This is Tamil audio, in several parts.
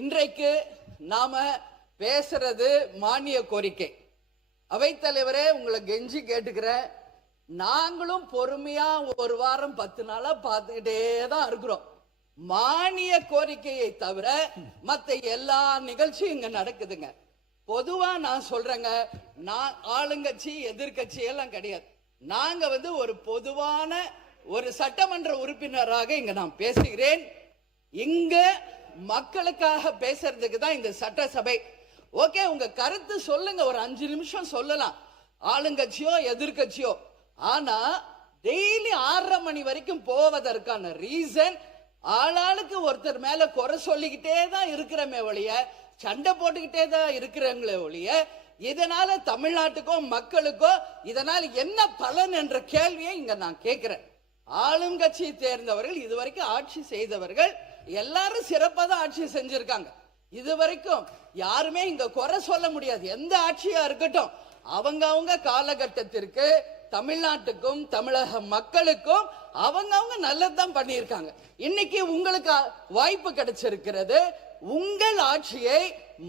இன்றைக்கு நாம பேசுறது மானிய கோரிக்கை. அவைத்தலைவரே, உங்களை கெஞ்சி கேட்டுக்கிறேன். நாங்களும் பொறுமையா ஒரு வாரம் 10 நாளா பார்த்துக்கிட்டே தான் இருக்கிறோம். மானிய கோரிக்கையை தவிர மத்த எல்லா நிகழ்ச்சியும் இங்க நடக்குதுங்க. பொதுவா நான் சொல்றேங்க, நான் ஆளுங்கட்சி எதிர்கட்சி எல்லாம் கிடையாது. நாங்க ஒரு பொதுவான ஒரு சட்டமன்ற உறுப்பினராக இங்க நான் பேசுகிறேன். இங்க மக்களுக்காக பேசுறதுக்கு தான் இந்த சட்டசபை. ஓகே, உங்க கருத்து சொல்லுங்க, ஒரு 5 நிமிஷம் சொல்லலாம், ஆளுங்கட்சியோ எதிர்கட்சியோ. ஆனா டெய்லி 6:30 மணி வரைக்கும் போவதற்கான ரீசன், ஆளாளுக்கு ஒருத்தர் மேல குறை சொல்லிக்கிட்டே தான் இருக்கிறமே ஒழிய, சண்டை போட்டுக்கிட்டே தான் இருக்கிறவங்களே ஒழிய, இதனால தமிழ்நாட்டுக்கோ மக்களுக்கோ இதனால என்ன பலன் என்ற கேள்வியை இங்க நான் கேட்கிறேன். ஆளுங்கட்சி தேர்ந்தவர்கள், இதுவரைக்கும் ஆட்சி செய்தவர்கள் எல்லாரும் சிறப்பா தான் ஆட்சி செஞ்சிருக்காங்க. இதுவரைக்கும் யாருமே இங்க குறை சொல்ல முடியாது. எந்த ஆட்சியா இருக்கட்டும், அவங்க காலகட்டத்திற்கு தமிழ்நாட்டுக்கும் தமிழக மக்களுக்கும் அவங்க நல்லதுதான் பண்ணியிருக்காங்க. இன்னைக்கு உங்களுக்கு வாய்ப்பு கிடைச்சிருக்கிறது. உங்கள் ஆட்சியை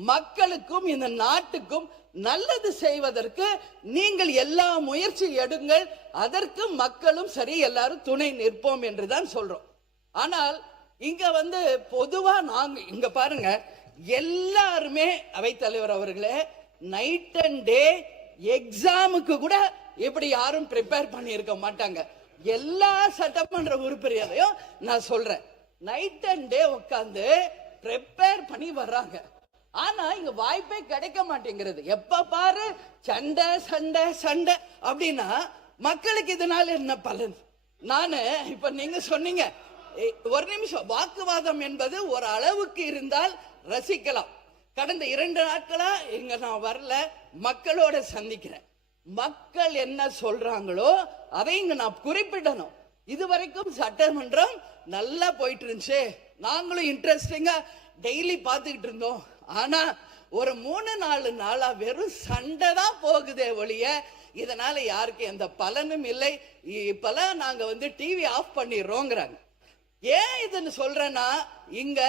மக்களுக்கும் இந்த நாட்டுக்கும் நல்லது செய்வதற்கு நீங்கள் எல்லா முயற்சி எடுங்கள். அதற்கு மக்களும் சரி, எல்லாரும் துணை நிற்போம் என்றுதான் சொல்றோம். ஆனால் இங்க பொதுவா நாங்க இங்க பாருங்க, எல்லாருமே அவைத்தலைவர் அவர்களே, நைட் அண்ட் டே எக்ஸாமுக்கு கூட இப்படி யாரும் ப்ரிப்பேர் பண்ணி இருக்க மாட்டாங்க. எல்லா சட்டமன்ற உறுப்பினரையும் நான் சொல்றேன், நைட் அண்ட் டே உட்கார்ந்து ப்ரிப்பேர் பண்ணி வர்றாங்க. ஆனா இங்க வாய்ப்பே கிடைக்க மாட்டேங்கிறது. எப்ப பாரு சண்டை சண்டை சண்டை அப்படின்னா மக்களுக்கு இதனால என்ன பலன்? நானு இப்ப நீங்க சொன்னீங்க, ஒரு நிமிஷம், வாக்குவாதம் என்பது ஒரு அளவுக்கு இருந்தால் ரசிக்கலாம். கடந்த 2 நாட்களா இங்க நான் வரல, மக்களோட சந்திக்கிறேன். மக்கள் என்ன சொல்றாங்களோ அதை இங்க நான் குறிப்பிடணும். இதுவரைக்கும் சட்டமன்றம் நல்லா போயிட்டு இருந்துச்சு, நாங்களும் இன்ட்ரெஸ்டிங்கா டெய்லி பார்த்துக்கிட்டு இருந்தோம். ஆனா ஒரு 3-4 நாளா வெறும் சண்டை தான் போகுதே ஒழிய இதனால யாருக்கு எந்த பலனும் இல்லை. இப்பெல்லாம் நாங்க டிவி ஆஃப் பண்ணிடுறோங்கிறாங்க. ஏன் இதுன்னு சொல்றேன்னா, இங்க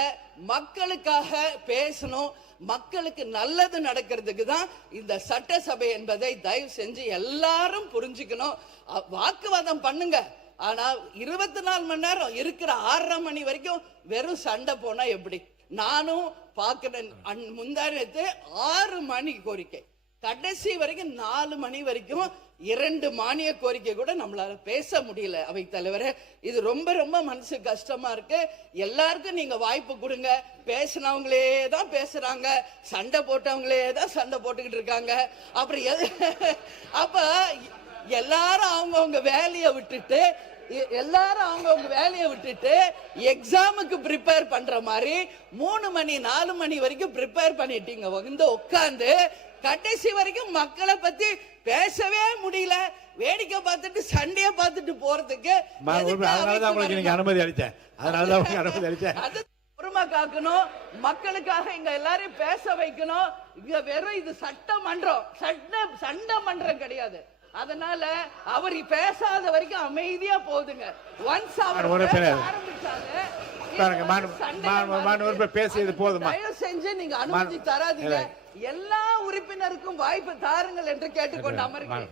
மக்களுக்காக பேசணும், மக்களுக்கு நல்லது நடக்கிறதுக்கு தான் இந்த சட்டசபை என்பதை தயவு செஞ்சு எல்லாரும் புரிஞ்சுக்கணும். வாக்குவாதம் பண்ணுங்க, ஆனா 24 மணி நேரம் இருக்கிற 6:30 மணி வரைக்கும் வெறும் சண்டை போனா எப்படி? நானும் பாக்குறேன். முந்தானத்து 6 மணி கோரிக்கை, கடைசி வரைக்கும் 4 மணி வரைக்கும் 2 மானிய கோரிக்கை கூட நம்மளால பேச முடியல. அவை தலைவரே, இது ரொம்ப ரொம்ப மனசு கஷ்டமா இருக்கு. எல்லாருக்கும் நீங்க வாய்ப்பு கொடுங்க. பேசினவங்களே தான் பேசுறாங்க, சண்டை போட்டவங்களே தான் சண்டை போட்டுக்கிட்டு இருக்காங்க. அப்புறம் அப்ப எல்லாரும் அவங்கவுங்க வேலையை விட்டுட்டு எக்ஸாமுக்கு ப்ரிப்பேர் பண்ற மாதிரி 3 மணி 4 மணி வரைக்கும் ப்ரிப்பேர் பண்ணிட்டீங்க. உட்கார்ந்து கடைசி வரைக்கும் மக்களை பத்தி பேசவே முடியல. வேடிக்கை பார்த்துட்டு சண்டையை பார்த்துட்டு போறதுக்கு அனுமதி அளித்தேன். பொறுமை காக்கணும், மக்களுக்காக இங்க எல்லாரையும் பேச வைக்கணும். இங்க வெறும் இது சட்டமன்றம், சண்டை மன்றம் கிடையாது. அதனால அவர் பேசாத வரைக்கும் அமைதியா போதுங்க. ஒன்ஸ் அவர் ஆரம்பிச்சாங்க பேசியது போதுமா? தயவு செஞ்சு நீங்க அனுமதி தராதீங்க. எல்லா உறுப்பினருக்கும் வாய்ப்பு தாருங்கள் என்று கேட்டுக்கொண்டு அமர்கிறேன்.